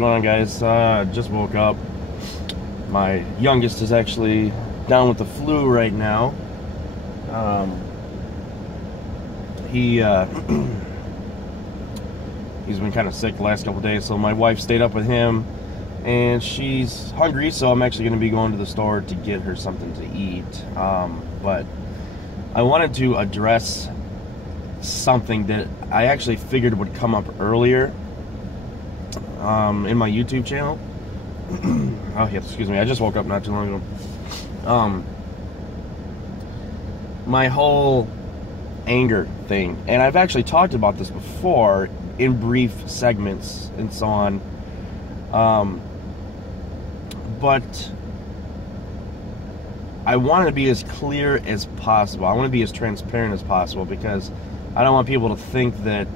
going on, guys? Just woke up. My youngest is actually down with the flu right now. He's been kind of sick the last couple of days, so my wife stayed up with him, and she's hungry, so I'm actually going to be going to the store to get her something to eat. But I wanted to address something that I actually figured would come up earlier in my YouTube channel. Oh, yeah, excuse me, I just woke up not too long ago. My whole anger thing, and I've actually talked about this before in brief segments and so on, but I want to be as clear as possible. I want to be as transparent as possible, because I don't want people to think that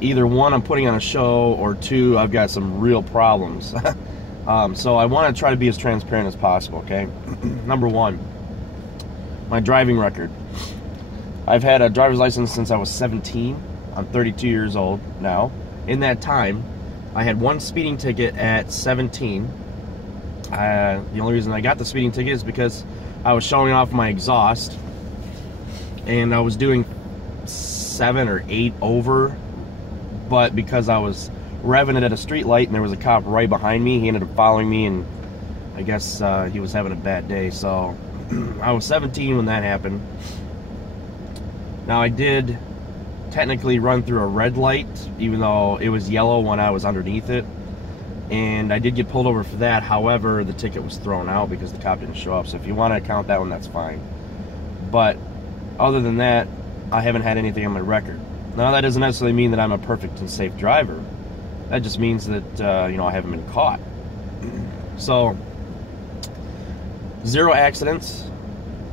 either one, I'm putting on a show, or two, I've got some real problems. So I want to try to be as transparent as possible, okay? Number one, my driving record. I've had a driver's license since I was 17. I'm 32 years old now. In that time, I had one speeding ticket at 17. The only reason I got the speeding ticket is because I was showing off my exhaust, and I was doing 7 or 8 over, but because I was revving it at a street light and there was a cop right behind me, he ended up following me, and I guess he was having a bad day. So I was 17 when that happened. Now, I did technically run through a red light, even though it was yellow when I was underneath it, and I did get pulled over for that. However, the ticket was thrown out because the cop didn't show up. So if you want to count that one, that's fine. But other than that, I haven't had anything on my record. Now, that doesn't necessarily mean that I'm a perfect and safe driver. That just means that, you know, I haven't been caught. So, 0 accidents.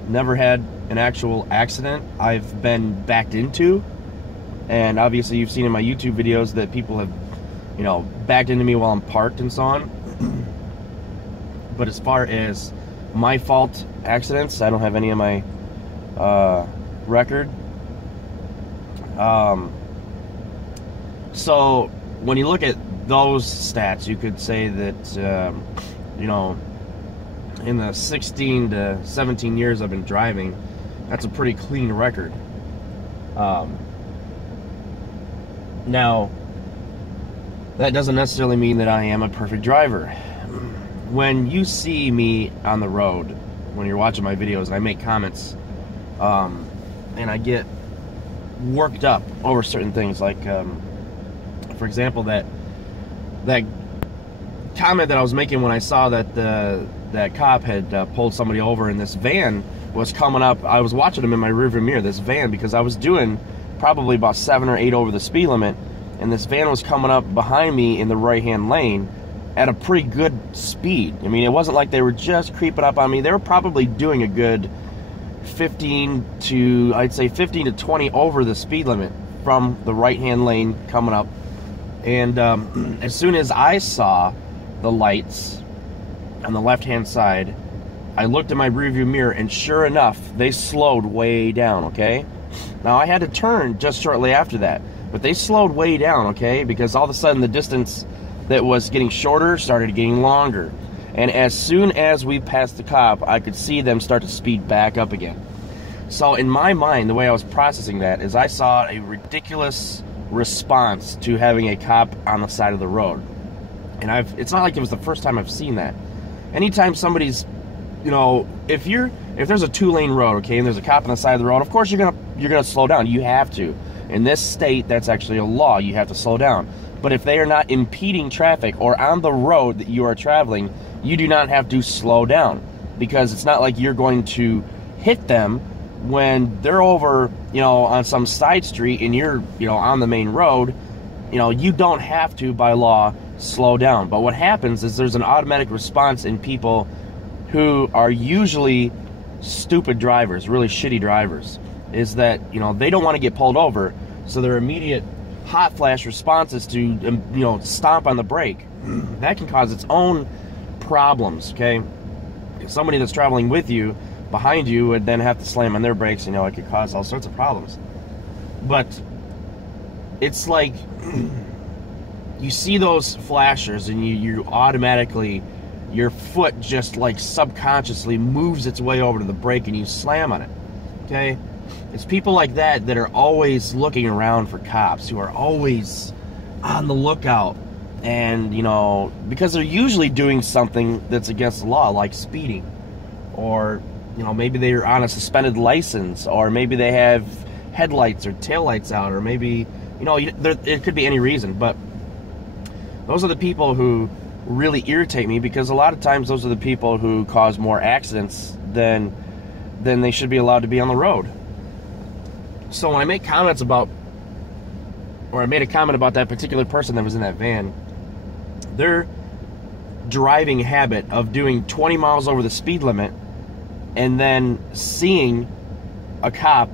Never had an actual accident I've been backed into. And obviously you've seen in my YouTube videos that people have, you know, backed into me while I'm parked and so on. But as far as my fault accidents, I don't have any on my record. So when you look at those stats, you could say that, you know, in the 16 to 17 years I've been driving, that's a pretty clean record. Now, that doesn't necessarily mean that I am a perfect driver. When you see me on the road, when you're watching my videos and I make comments, and I get worked up over certain things, like, for example, that comment that I was making when I saw that that cop had pulled somebody over and this van was coming up. I was watching him in my rearview mirror, this van, because I was doing probably about 7 or 8 over the speed limit, and this van was coming up behind me in the right-hand lane at a pretty good speed. I mean, it wasn't like they were just creeping up on me. They were probably doing a good 15 to 20 over the speed limit from the right-hand lane coming up. And as soon as I saw the lights on the left-hand side, I looked in my rearview mirror, and sure enough, they slowed way down, okay? Now, I had to turn just shortly after that, but they slowed way down, okay? Because all of a sudden, the distance that was getting shorter started getting longer. And as soon as we passed the cop, I could see them start to speed back up again. So in my mind, the way I was processing that is I saw a ridiculous response to having a cop on the side of the road. And it's not like it was the first time I've seen that. Anytime somebody's, you know, if there's a 2-lane road, okay, and there's a cop on the side of the road, of course you're gonna slow down. You have to. In this state, that's actually a law. You have to slow down. But if they are not impeding traffic or on the road that you are traveling, you do not have to slow down, because it's not like you're going to hit them when they're over, you know, on some side street and you're, you know, on the main road. You know, you don't have to, by law, slow down. But what happens is there's an automatic response in people who are usually stupid drivers, really shitty drivers, is that, you know, they don't want to get pulled over, so their immediate hot flash response is to, you know, stomp on the brake. That can cause its own problems, okay? If somebody that's traveling with you, behind you, would then have to slam on their brakes, you know, it could cause all sorts of problems. But it's like, you see those flashers and you automatically, your foot just like subconsciously moves its way over to the brake and you slam on it, okay? It's people like that that are always looking around for cops, who are always on the lookout, and, you know, because they're usually doing something that's against the law, like speeding, or, you know, maybe they're on a suspended license, or maybe they have headlights or taillights out, or maybe, you know, it could be any reason, but those are the people who really irritate me, because a lot of times those are the people who cause more accidents than they should be allowed to be on the road. So when I make comments about, or I made a comment about that particular person that was in that van, their driving habit of doing 20 miles over the speed limit and then seeing a cop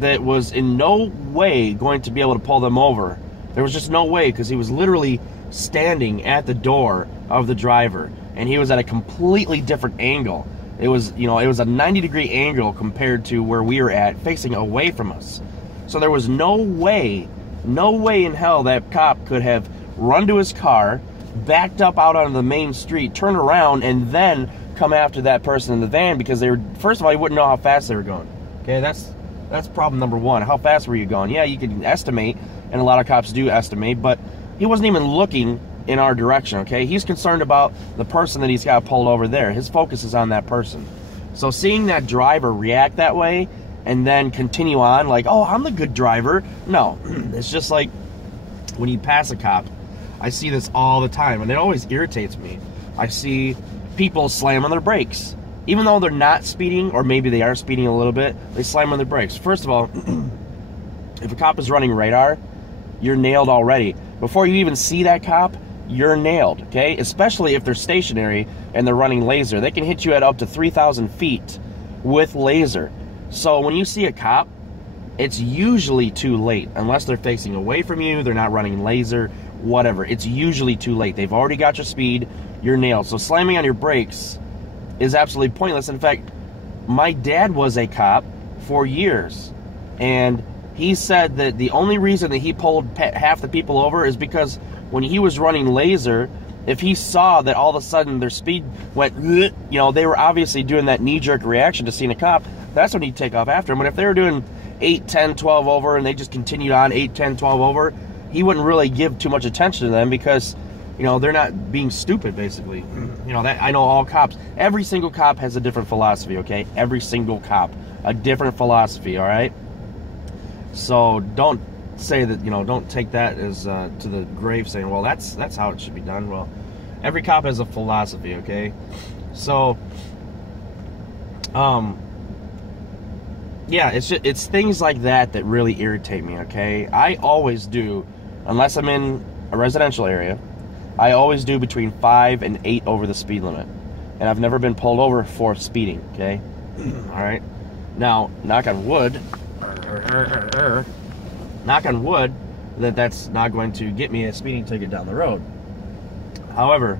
that was in no way going to be able to pull them over. There was just no way, because he was literally standing at the door of the driver, and he was at a completely different angle. It was, you know, it was a 90-degree angle compared to where we were at, facing away from us. So there was no way in hell that cop could have run to his car, backed up out on the main street, turned around, and then come after that person in the van, because they were, first of all, he wouldn't know how fast they were going. Okay, that's problem number one. How fast were you going? Yeah, you can estimate, and a lot of cops do estimate, but he wasn't even looking in our direction, okay? He's concerned about the person that he's got pulled over there. His focus is on that person. So seeing that driver react that way and then continue on like, oh, I'm the good driver. No, it's just like when you pass a cop, I see this all the time, and it always irritates me. I see people slam on their brakes. Even though they're not speeding, or maybe they are speeding a little bit, they slam on their brakes. First of all, if a cop is running radar, you're nailed already. Before you even see that cop, you're nailed, okay? Especially if they're stationary and they're running laser. They can hit you at up to 3,000 feet with laser. So when you see a cop, it's usually too late. Unless they're facing away from you, they're not running laser, whatever. It's usually too late. They've already got your speed, you're nailed. So slamming on your brakes is absolutely pointless. In fact, my dad was a cop for years, and he said that the only reason that he pulled half the people over is because when he was running laser, if he saw that all of a sudden their speed went, you know, they were obviously doing that knee-jerk reaction to seeing a cop, that's when he'd take off after him. But if they were doing 8, 10, 12 over, and they just continued on 8, 10, 12 over, he wouldn't really give too much attention to them, because, you know, they're not being stupid, basically. You know, that I know all cops. Every single cop has a different philosophy, okay? Every single cop. A different philosophy, all right? So don't say that, you know, don't take that as to the grave saying, well, that's how it should be done. Well, every cop has a philosophy, okay? So, yeah, it's things like that that really irritate me, okay? I always do, unless I'm in a residential area, I always do between 5 and 8 over the speed limit. And I've never been pulled over for speeding, okay? All right? Now, knock on wood, that's not going to get me a speeding ticket down the road. However,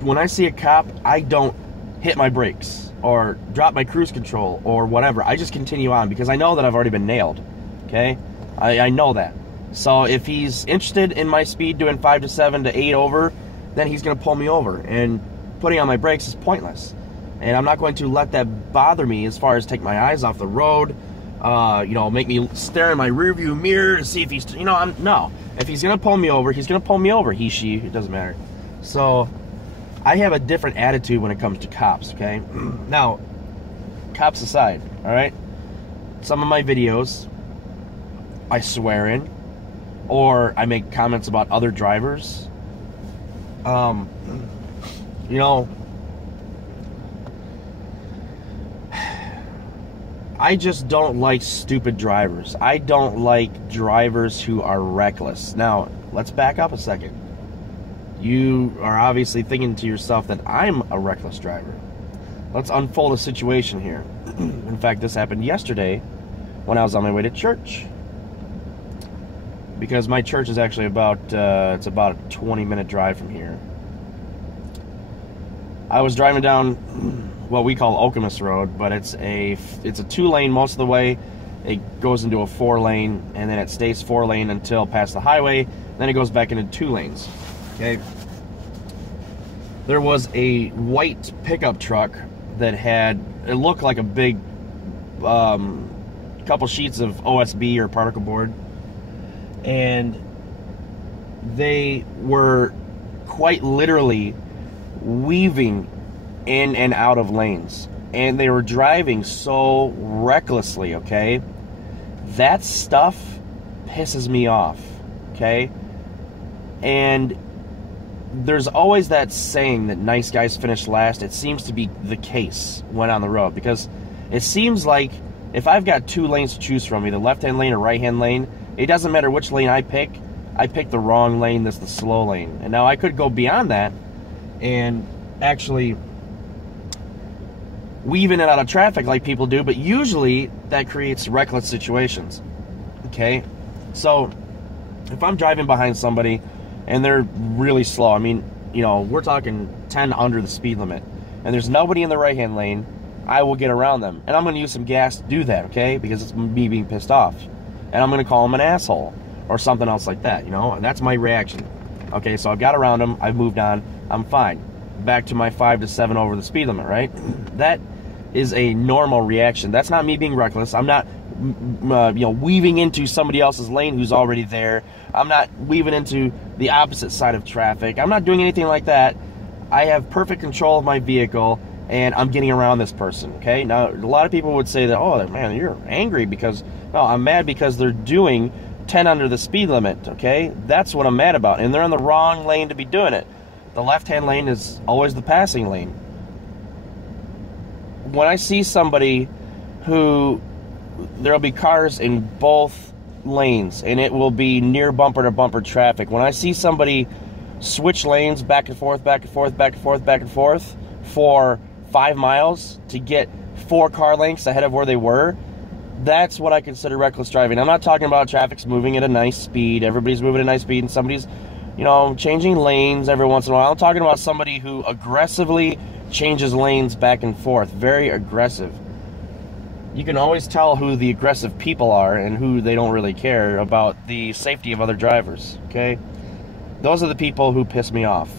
when I see a cop, I don't hit my brakes or drop my cruise control or whatever. I just continue on, because I know that I've already been nailed, okay? I know that. So if he's interested in my speed doing 5 to 7 to 8 over, then he's going to pull me over, and putting on my brakes is pointless. And I'm not going to let that bother me as far as take my eyes off the road, you know, make me stare in my rearview mirror to see if he's, you know, no. If he's going to pull me over, he's going to pull me over. He, she, it doesn't matter. So I have a different attitude when it comes to cops, okay? Now, cops aside, all right? Some of my videos, I swear in, or I make comments about other drivers. You know, I just don't like stupid drivers. I don't like drivers who are reckless. Now, let's back up a second. You are obviously thinking to yourself that I'm a reckless driver. Let's unfold a situation here. In fact, this happened yesterday when I was on my way to church. Because my church is actually it's about a 20-minute drive from here. I was driving down what we call Okemos Road, but it's a 2-lane most of the way, it goes into a 4-lane, and then it stays 4-lane until past the highway. Then it goes back into 2 lanes. Okay. There was a white pickup truck that had, it looked like a big couple sheets of OSB or particle board, and they were quite literally weaving in and out of lanes, and they were driving so recklessly. Okay, that stuff pisses me off. Okay, and there's always that saying that nice guys finish last. It seems to be the case when on the road, because it seems like if I've got 2 lanes to choose from, either left-hand lane or right-hand lane, it doesn't matter which lane I pick the wrong lane that's the slow lane. And now I could go beyond that and actually weave in and out of traffic like people do, but usually that creates reckless situations. Okay? So if I'm driving behind somebody and they're really slow, I mean, you know, we're talking 10 under the speed limit, and there's nobody in the right-hand lane, I will get around them. And I'm going to use some gas to do that, okay? Because it's me being pissed off. And I'm going to call them an asshole or something else like that, you know? And that's my reaction. Okay, so I've got around them, I've moved on, I'm fine. Back to my 5 to 7 over the speed limit, right? That is a normal reaction. That's not me being reckless. I'm not weaving into somebody else's lane who's already there. I'm not weaving into the opposite side of traffic. I'm not doing anything like that. I have perfect control of my vehicle, and I'm getting around this person. Okay, now a lot of people would say that, oh man, you're angry because, no, I'm mad because they're doing 10 under the speed limit. Okay, that's what I'm mad about, and they're in the wrong lane to be doing it. The left-hand lane is always the passing lane. When I see somebody who, there'll be cars in both lanes, and it will be near bumper to bumper traffic. When I see somebody switch lanes back and forth, back and forth, back and forth, back and forth for 5 miles to get 4 car lengths ahead of where they were, that's what I consider reckless driving. I'm not talking about traffic's moving at a nice speed, everybody's moving at a nice speed, and somebody's, you know, changing lanes every once in a while. I'm talking about somebody who aggressively changes lanes back and forth, very aggressive. You can always tell who the aggressive people are and who they don't really care about the safety of other drivers, okay? Those are the people who piss me off.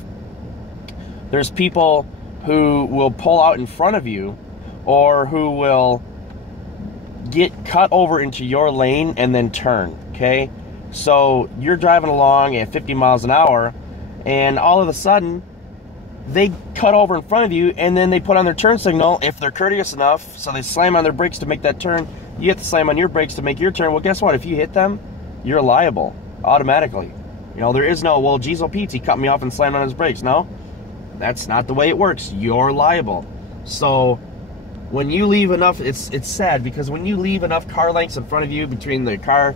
There's people who will pull out in front of you, or who will get cut over into your lane and then turn, okay? So you're driving along at 50 miles an hour, and all of a sudden, they cut over in front of you, and then they put on their turn signal if they're courteous enough, so they slam on their brakes to make that turn. You have to slam on your brakes to make your turn. Well, guess what? If you hit them, you're liable automatically. You know, there is no, well, geez, oh, Pete, he cut me off and slammed on his brakes. No, that's not the way it works. You're liable. So when you leave enough, it's sad, because when you leave enough car lengths in front of you between your car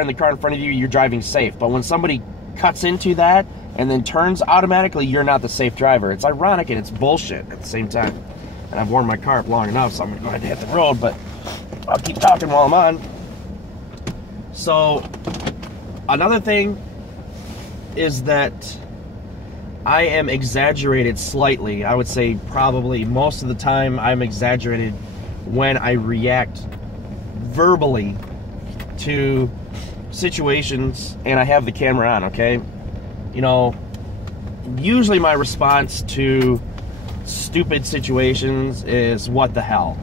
and the car in front of you, you're driving safe. But when somebody cuts into that and then turns, automatically you're not the safe driver. It's ironic and it's bullshit at the same time. And I've worn my car up long enough, so I'm going to go ahead and hit the road, but I'll keep talking while I'm on. So another thing is that I am exaggerated slightly. I would say probably most of the time I'm exaggerated when I react verbally to situations and I have the camera on, okay? You know, usually my response to stupid situations is, what the hell?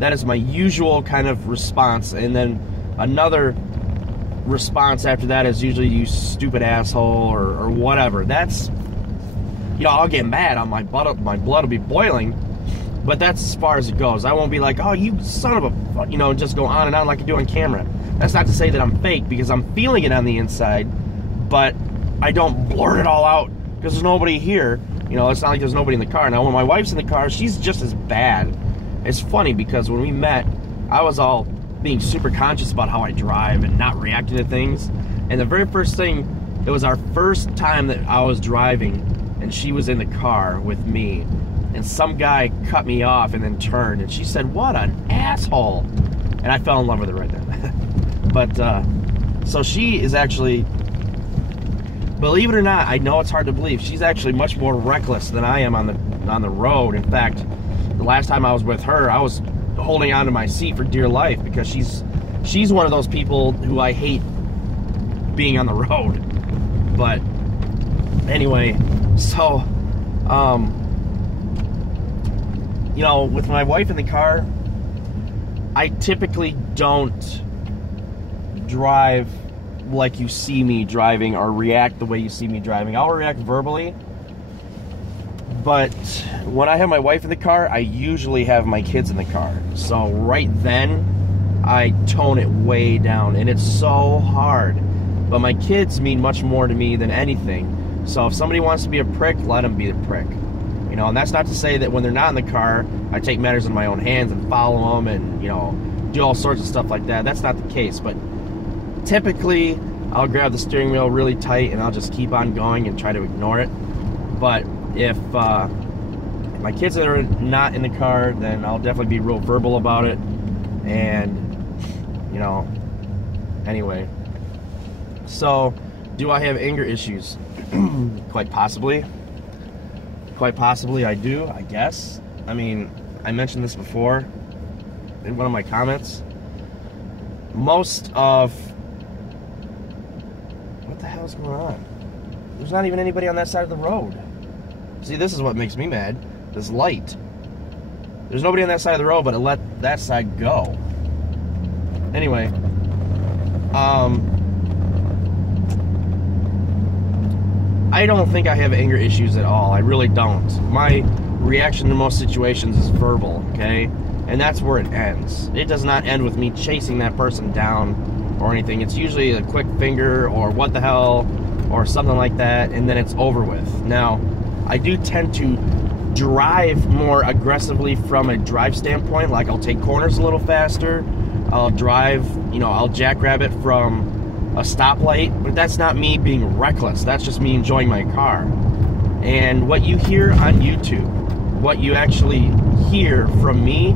That is my usual kind of response. And then another response after that is usually, you stupid asshole, or whatever. That's, you know, I'll get mad on my blood will be boiling, but that's as far as it goes. I won't be like, oh, you son of a, you know, just go on and on like you do on camera. That's not to say that I'm fake, because I'm feeling it on the inside, but I don't blurt it all out because there's nobody here. You know, it's not like there's nobody in the car. Now, when my wife's in the car, she's just as bad. It's funny because when we met, I was all being super conscious about how I drive and not reacting to things. And the very first thing, it was our first time that I was driving and she was in the car with me. And some guy cut me off and then turned. And she said, what an asshole. And I fell in love with her right there. But, so she is actually, believe it or not, I know it's hard to believe, she's actually much more reckless than I am on the road. In fact, the last time I was with her, I was holding onto my seat for dear life because she's one of those people who I hate being on the road. But anyway, so you know, with my wife in the car, I typically don't drive like you see me driving or react the way you see me driving. I'll react verbally, but when I have my wife in the car, I usually have my kids in the car. So right then, I tone it way down, and it's so hard. But my kids mean much more to me than anything. So if somebody wants to be a prick, let them be a prick. You know, and that's not to say that when they're not in the car, I take matters in my own hands and follow them and, you know, do all sorts of stuff like that. That's not the case. But typically, I'll grab the steering wheel really tight and I'll just keep on going and try to ignore it. But if my kids are not in the car, then I'll definitely be real verbal about it. And, you know, anyway. So, do I have anger issues? Quite possibly. Quite possibly I do, I guess. I mean, I mentioned this before in one of my comments. Most of... What the hell's going on? There's not even anybody on that side of the road. See, this is what makes me mad. This light. There's nobody on that side of the road, but it let that side go. Anyway. I don't think I have anger issues at all. I really don't. My reaction to most situations is verbal, okay? And that's where it ends. It does not end with me chasing that person down or anything. It's usually a quick finger or what the hell or something like that, and then it's over with. Now, I do tend to drive more aggressively from a drive standpoint. Like, I'll take corners a little faster. I'll drive, you know, I'll jackrabbit from a stoplight, but that's not me being reckless. That's just me enjoying my car. And what you hear on YouTube, what you actually hear from me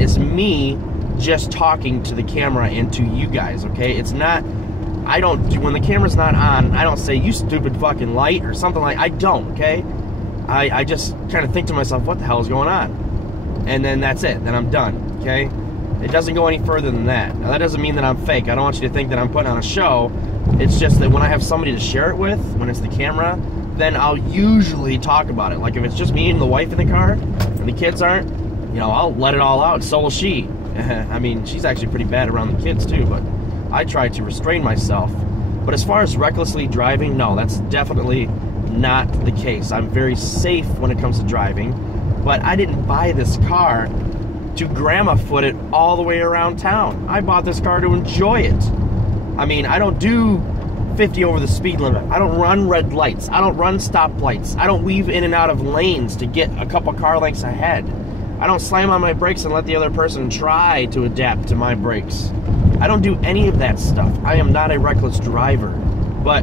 is me just talking to the camera and to you guys, okay? It's not, I don't do, when the camera's not on, I don't say, you stupid fucking light or something like, I don't, okay? I just kind of think to myself, what the hell is going on? And then that's it, then I'm done, okay? It doesn't go any further than that. Now, that doesn't mean that I'm fake. I don't want you to think that I'm putting on a show. It's just that when I have somebody to share it with, when it's the camera, then I'll usually talk about it. Like, if it's just me and the wife in the car, and the kids aren't, you know, I'll let it all out. So will she. I mean, she's actually pretty bad around the kids, too, but I try to restrain myself. But as far as recklessly driving, no, that's definitely not the case. I'm very safe when it comes to driving, but I didn't buy this car to grandma foot it all the way around town. I bought this car to enjoy it. I mean, I don't do 50 over the speed limit. I don't run red lights. I don't run stoplights. I don't weave in and out of lanes to get a couple car lengths ahead. I don't slam on my brakes and let the other person try to adapt to my brakes. I don't do any of that stuff. I am not a reckless driver. But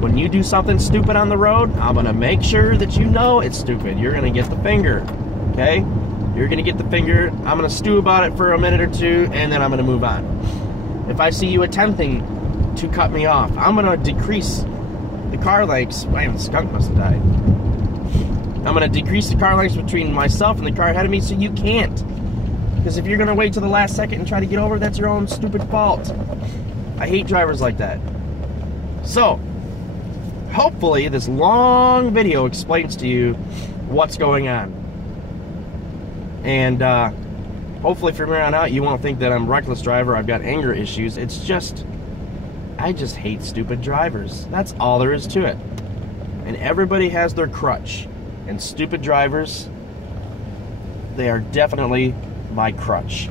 when you do something stupid on the road, I'm gonna make sure that you know it's stupid. You're gonna get the finger, okay? You're gonna get the finger. I'm gonna stew about it for a minute or two, and then I'm gonna move on. If I see you attempting to cut me off, I'm gonna decrease the car lengths. Man, the skunk must have died. I'm gonna decrease the car lengths between myself and the car ahead of me so you can't. Because if you're gonna wait till the last second and try to get over, that's your own stupid fault. I hate drivers like that. So, hopefully this long video explains to you what's going on. And hopefully from here on out you won't think that I'm a reckless driver, I've got anger issues. It's just, I just hate stupid drivers. That's all there is to it. And everybody has their crutch. And stupid drivers, they are definitely my crutch.